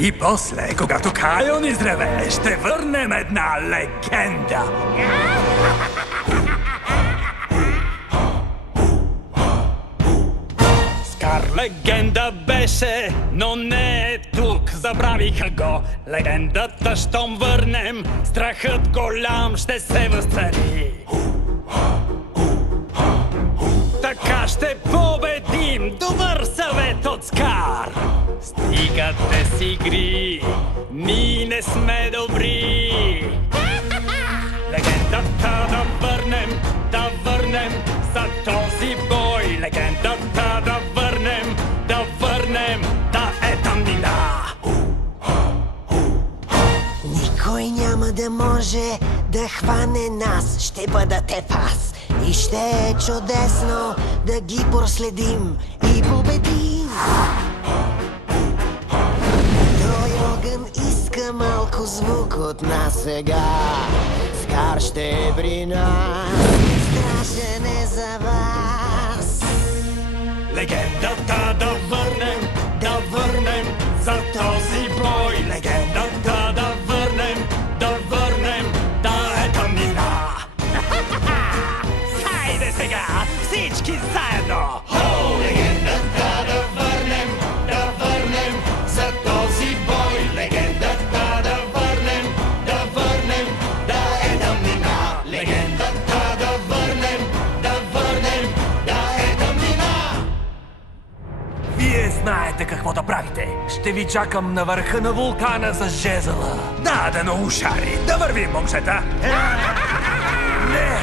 И после, когато Кайон изреве, ще върнем една легенда. Скар легенда беше, но не е тук, забравиха го. Легендата, щом върнем, страхът голям ще се възцари. Така ще победим! Добър съвет от Скар! Стигат те с игри, ние не сме добри. Легендата да върнем за този бой. Легендата да върнем, да е тъмнина. Никой няма да може да хване нас, ще бъдете в аз. И ще е чудесно да ги проследим и победим. Той огън иска малко звук от нас сега. Скар ще е при нас, страшен е за вас. Легендата да върнем за този бой. Легендата да върнем, да е тъмнина. Хайде сега, всички заедно! Легендата да върнем за този бой. Легендата да върнем, да е тъмнина. Легендата да върнем, да е тъмнина. Вие знаете какво да правите. Ще ви чакам на върха на вулкана за жезъла. Да, ушари, да вървим, момчета. Не!